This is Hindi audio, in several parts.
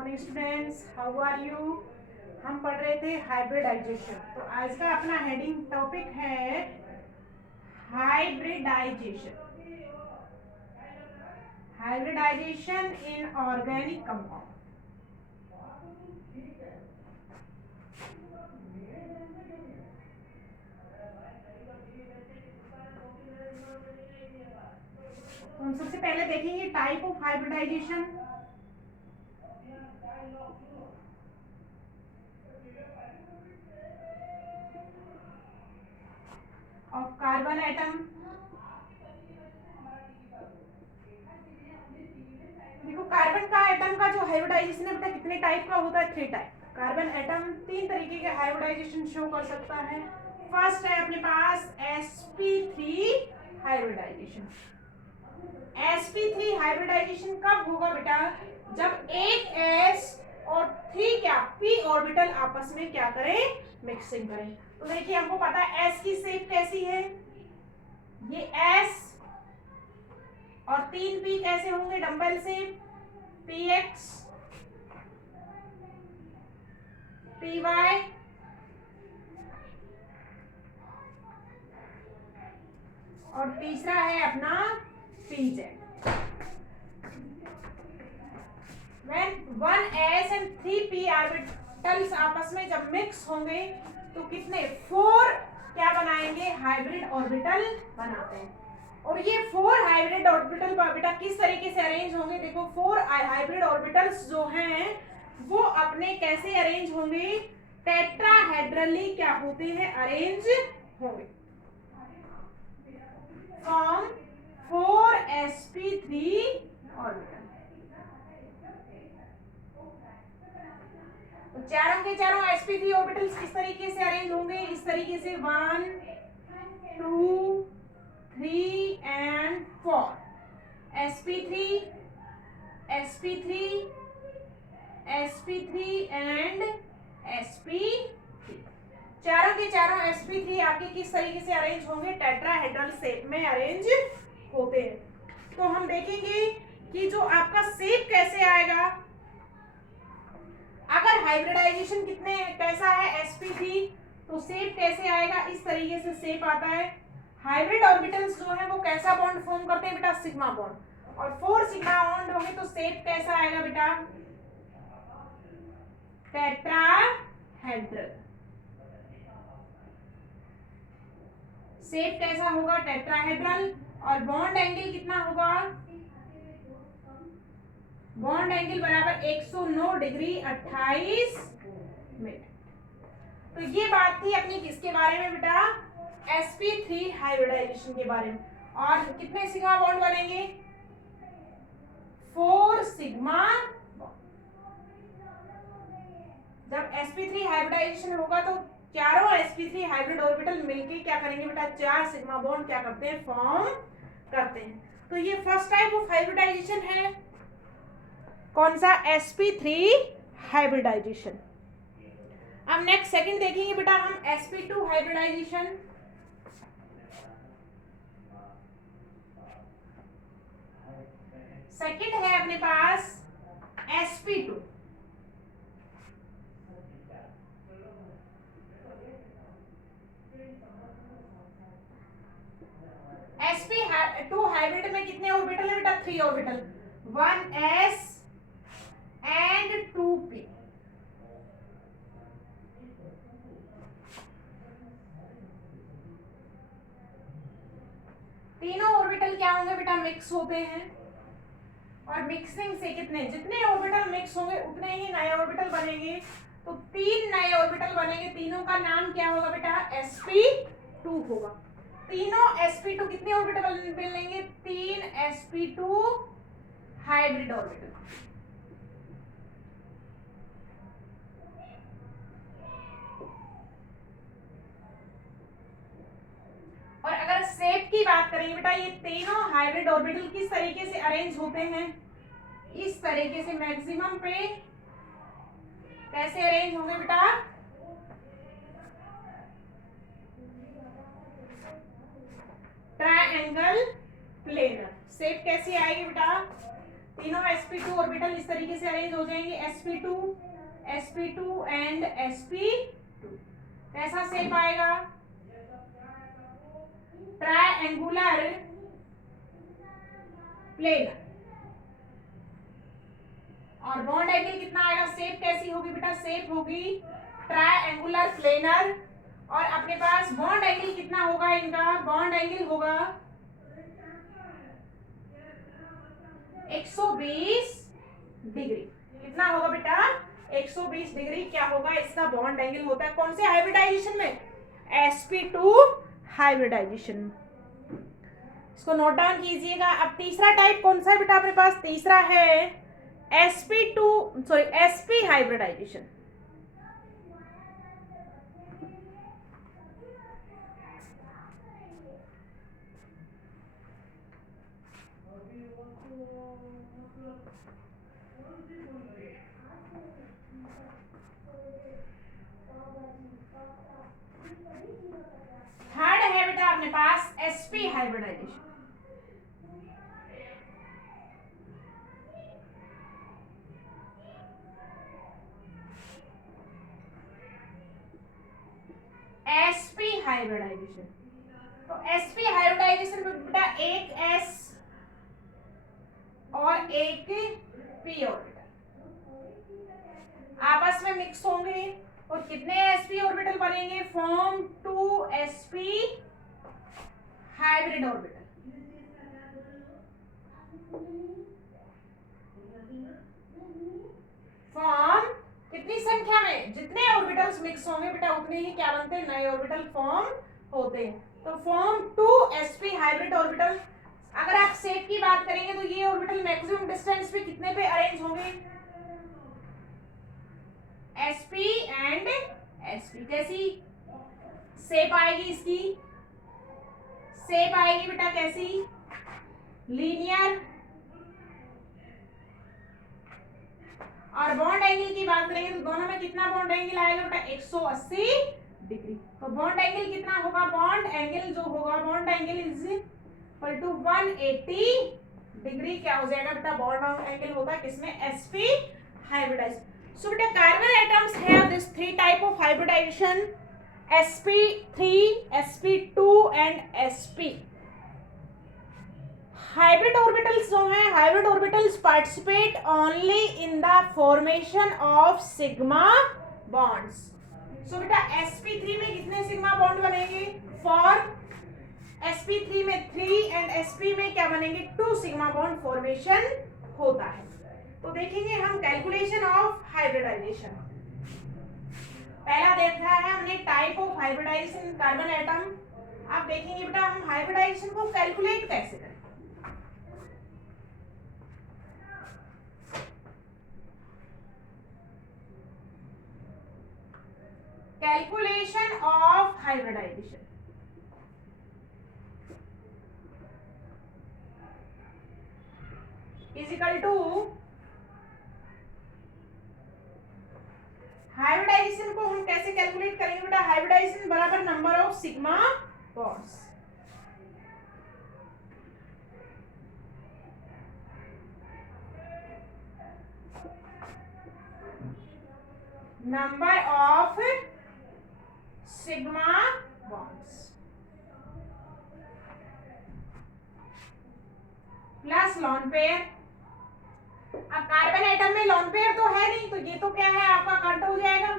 Morning students, how are you. हम पढ़ रहे थे हाइब्रिडाइजेशन। तो आज का अपना हेडिंग टॉपिक है hybridization. Hybridization in organic compound. तो हम सबसे पहले देखेंगे type of hybridization. Of carbon atom. देखो कार्बन का एटम का जो हाइब्रिडाइजेशन है बेटा कितने टाइप का होता है? 3 टाइप। कार्बन एटम 3 तरीके के हाइब्रिडाइजेशन शो कर सकता है। फर्स्ट है अपने पास sp3 हाइब्रिडाइजेशन। sp3 हाइब्रिडाइजेशन कब होगा बेटा? जब एक s और 3 क्या p ऑर्बिटल आपस में क्या करें? मिक्सिंग करें। तो देखिए हमको पता है s की शेप कैसी है, ये s और 3 p कैसे होंगे? डंबल से px py और तीसरा है अपना pz। When 1s and 3p orbitals आपस में जब मिक्स होंगे तो कितने 4 क्या बनाएंगे? हाइब्रिड ऑर्बिटल बनाते हैं। और ये 4 हाइब्रिड ऑर्बिटल बेटा किस तरीके से अरेंज होंगे? देखो 4 हाइब्रिड ऑर्बिटल्स जो हैं वो अपने कैसे अरेंज होंगे? टेट्राहेड्रली क्या होते हैं? अरेंज होंगे। From 4sp3 orbital. तो चारों के चारों sp3 ऑर्बिटल्स किस तरीके से अरेंज होंगे? इस तरीके से 1 2 3 and 4। sp3 sp3 sp3 and sp3। चारों के चारों sp3 आपके किस तरीके से अरेंज होंगे? टेट्राहेड्रल शेप में अरेंज होते हैं। तो हम देखेंगे कि जो आपका शेप कैसे आएगा। अगर हाइब्रिडाइजेशन कितने कैसा है sp3 तो शेप कैसे आएगा? इस तरीके से शेप आता है। हाइब्रिड ऑर्बिटल्स जो है वो कैसा बॉन्ड फॉर्म करते हैं बेटा? Sigma bond. और 4 सिग्मा बॉन्ड होंगे तो शेप कैसा आएगा बेटा? टेट्राहेड्रल। शेप कैसा होगा? टेट्राहेड्रल। और बॉन्ड एंगल कितना होगा? बॉन्ड एंगल बराबर 109 डिग्री 28 मिनट। तो ये बात थी अपनी किसके बारे में बेटा? sp3 हाइब्रिडाइजेशन के बारे में। और कितने सिग्मा बॉन्ड बनेंगे? 4 सिग्मा। जब sp3 हाइब्रिडाइजेशन होगा तो चारों sp3 हाइब्रिड ऑर्बिटल मिलके क्या करेंगे बेटा? 4 सिग्मा बॉन्ड क्या करते हैं? फॉर्म करते हैं। तो ये फर्स्ट टाइप ऑफ हाइब्रिडाइजेशन है। कौन सा? sp3 hybridisation. अब नेक्स्ट सेकंड देखेंगे बेटा हम sp2 हाइब्रिडाइजेशन। सेकंड है अपने पास sp2। sp2 हाइब्रिड में कितने ऑर्बिटल है बेटा? 3 ऑर्बिटल, 1s एंड 2p। तीनों ऑर्बिटल क्या होंगे बेटा? मिक्स होते हैं। और मिक्सिंग से कितने जितने ऑर्बिटल मिक्स होंगे उतने ही नए ऑर्बिटल बनेंगे। तो 3 नए ऑर्बिटल बनेंगे। तीनों का नाम क्या होगा बेटा? sp2 होगा। तीनों sp2 कितने ऑर्बिटल मिलेंगे? 3 sp2 हाइब्रिड ऑर्बिटल। और अगर शेप की बात करें बेटा, ये तीनों हाइब्रिड ऑर्बिटल किस तरीके से अरेंज होते हैं? इस तरीके से मैक्सिमम पे कैसे अरेंज होंगे बेटा? Triangle planar. शेप कैसी आएगी बेटा? तीनों sp2 ऑर्बिटल इस तरीके से अरेंज हो जाएंगे, sp2 एंड sp2। कैसा शेप आएगा? Triangular plane. और बॉन्ड एंगल कितना आएगा? शेप कैसी होगी बेटा? शेप होगी ट्रायंगुलर प्लेनर। और अपने पास बॉन्ड एंगल कितना होगा इनका? बॉन्ड एंगल होगा 120 डिग्री। कितना होगा बेटा? 120 डिग्री क्या होगा इसका बॉन्ड एंगल होता है। कौन से हाइब्रिडाइजेशन में? sp2 hybridisation. इसको नोट डाउन कीजिएगा। अब तीसरा टाइप कौन सा है बेटा अपने पास? तीसरा है sp हाइब्रिडाइजेशन। थर्ड है बेटा अपने पास sp हाइब्रिडाइजेशन। sp hybridization. तो sp हाइब्रिडाइजेशन में बेटा एक s और एक p ऑर्बिटल आपस में मिक्स होंगे और कितने sp ऑर्बिटल बनेंगे? Form 2sp hybrid orbital. Form कितनी संख्या में? जितने ऑर्बिटल्स मिक्स होंगे बेटा उतने ही क्या बनते हैं? नए ऑर्बिटल फॉर्म होते हैं। तो फॉर्म 2sp हाइब्रिड ऑर्बिटल। अगर आप शेप की बात करेंगे तो ये ऑर्बिटल मैक्सिमम डिस्टेंस पे कितने पे अरेंज होंगे? sp and sp। कैसी शेप आएगी इसकी? शेप आएगी बेटा कैसी? लीनियर। और बॉन्ड एंगल की बात करेंगे तो दोनों में कितना बॉन्ड एंगल आएगा बेटा? 180 डिग्री। तो बॉन्ड एंगल कितना होगा? बॉन्ड एंगल जो होगा, bond angle is equal to 180 degree. क्या हो जाएगा बेटा? बॉन्ड एंगल होगा किसमें? sp hybridisation. सो बेटा carbon atoms have this three type of hybridisation, sp3, sp2 and sp। Hybrid orbitals जो हैं, hybrid orbitals participate only in the formation of sigma bonds. So बेटा sp3 में कितने सिग्मा बॉन्ड बनेंगे? फॉर sp3 में 3 एंड sp में क्या बनेंगे? 2 सिग्मा बॉन्ड फॉर्मेशन होता है। तो देखेंगे हम कैलकुलेशन ऑफ हाइब्रिडाइजेशन। पहला देखा है हमने type of hybridization in carbon atom. अब देखेंगे बेटा हम हाइब्रिडाइजेशन को कैलकुलेट कैसे करें। Calculation of hybridization is equal to hybridization को हम कैसे कैलकुलेट करेंगे बेटा? हाइब्रिडाइजेशन बराबर number of sigma bonds. Number of sigma bonds plus lone pair. अब कार्बन एटम में लॉन पेयर तो है नहीं, तो ये तो क्या है आपका कट हो जाएगा।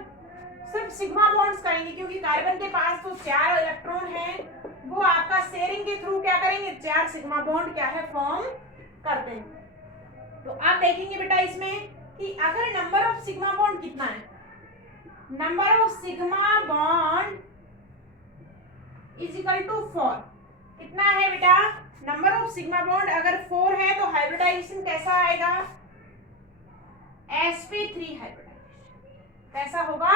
सिर्फ सिग्मा बॉन्ड्स करेंगे क्योंकि कार्बन के पास तो 4 इलेक्ट्रॉन है, वो आपका शेयरिंग के थ्रू क्या करेंगे? 4 सिग्मा बॉन्ड क्या है? फॉर्म करते हैं। तो आप देखेंगे बेटा इसमें कि अगर नंबर ऑफ सिग्मा बॉन्ड कितना है? Number of sigma bond is equal to 4। कितना है बेटा? नंबर ऑफ सिग्मा बॉन्ड अगर 4 है तो हाइब्रिडाइजेशन कैसा आएगा? sp3 hybridisation. कैसा होगा?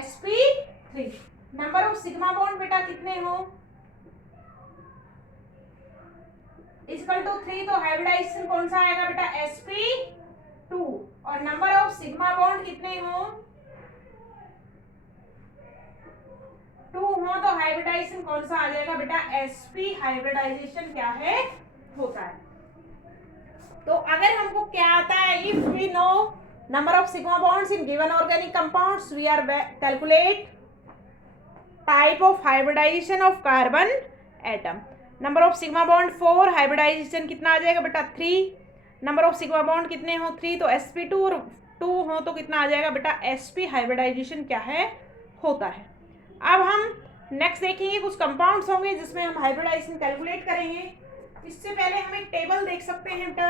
sp3। Number of sigma bond बेटा कितने हो? इक्वल टू 3, तो हाइब्रिडाइजेशन कौन सा आएगा बेटा? sp2। और नंबर ऑफ सिग्मा बॉन्ड कितने हो? 2 हो, तो हाइब्रिडाइजेशन कौन सा आ जाएगा बेटा? sp हाइब्रिडाइजेशन क्या है? होता है। तो अगर हमको क्या आता है, if we know number of sigma bonds in given organic compounds, we are calculate type of hybridization of carbon atom. Number of sigma bond 4, hybridization कितना आ जाएगा बेटा 3। नंबर ऑफ सिग्मा बॉन्ड कितने हो 3, तो sp2 और 2 हो तो कितना आ जाएगा बेटा sp। हाइब्रिडाइजेशन क्या है, होता है। अब हम नेक्स्ट देखेंगे कुछ कंपाउंड्स होंगे जिसमें हम हाइब्रिडाइजेशन कैलकुलेट करेंगे। इससे पहले हम एक टेबल देख सकते हैं बेटा।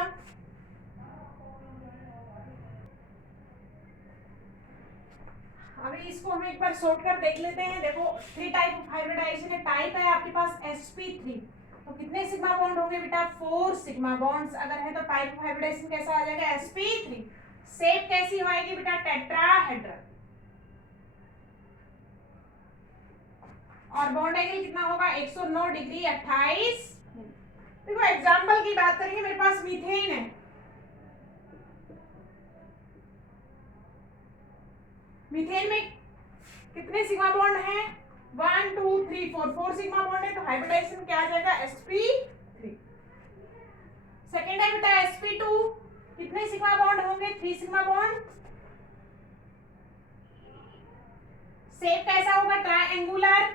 अभी इसको हम एक बार शॉर्ट कर देख लेते हैं। देखो 3 टाइप ऑफ हाइब्रिडाइजेशन है। टाइप है आपके पास sp3, तो कितने सिग्मा बॉन्ड होंगे बेटा 4 सिग्मा बॉन्ड्स अगर है तो टाइप ऑफ हाइब्रिडाइजेशन कैसा आ जाएगा sp3। शेप कैसी होएगी बेटा टेट्राहेड्रल। और बॉन्ड एंगल कितना होगा 109 डिग्री 28। देखो एग्जांपल की बात करेंगे, मेरे पास मीथेन है। मीथेन में कितने सिग्मा बॉन्ड हैं 1 2 3 4, 4 सिग्मा बॉन्ड है, तो हाइब्रिडाइजेशन क्या आ जाएगा sp3। सेकेंड है बेटा sp2, कितने सिग्मा बॉन्ड होंगे 3 सिग्मा बॉन्ड। शेप कैसा होगा ट्रायंगुलर।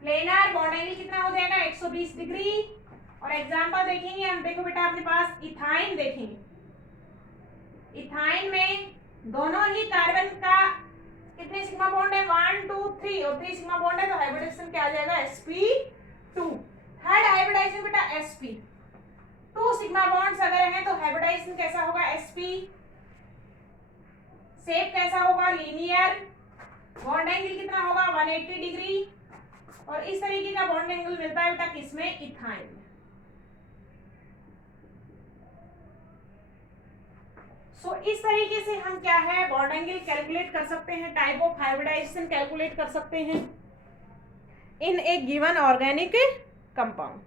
प्लेनर, बॉन्ड एंगल कितना हो जाएगा 120 डिग्री। और एग्जांपल देखेंगे हम, देखो बेटा अपने पास इथाइन देखेंगे। इथाइन में दोनों ही कार्बन का कितने सिग्मा बॉन्ड है 1 2 3 और 3 सिग्मा बॉन्ड है, तो हाइब्रिडाइजेशन क्या आ जाएगा sp2। थर्ड हाइब्रिडाइजेशन बेटा sp, 2 सिग्मा बॉन्ड्स अगर हैं तो हाइब्रिडाइजेशन कैसा होगा sp। शेप कैसा होगा लीनियर। बॉन्ड एंगल कितना होगा 180 डिग्री। और इस तरीके का बॉन्ड एंगल मिलता है बेटा किसमें इथाइन में। सो इस तरीके से हम क्या है बॉन्ड एंगल कैलकुलेट कर सकते हैं, टाइप ऑफ हाइब्रिडाइजेशन कैलकुलेट कर सकते हैं इन ए गिवन ऑर्गेनिक कंपाउंड।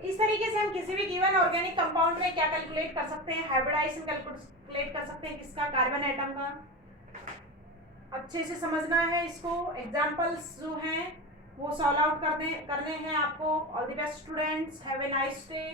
इस तरीके से हम किसी भी गिवन ऑर्गेनिक कंपाउंड में क्या कैलकुलेट कर सकते हैं, हाइब्रिडाइजेशन कैलकुलेट कर सकते हैं किसका, कार्बन एटम का। अच्छे से समझना है इसको। एग्जांपल्स जो हैं वो सॉल्व आउट करने हैं आपको। All the best students, have a nice day.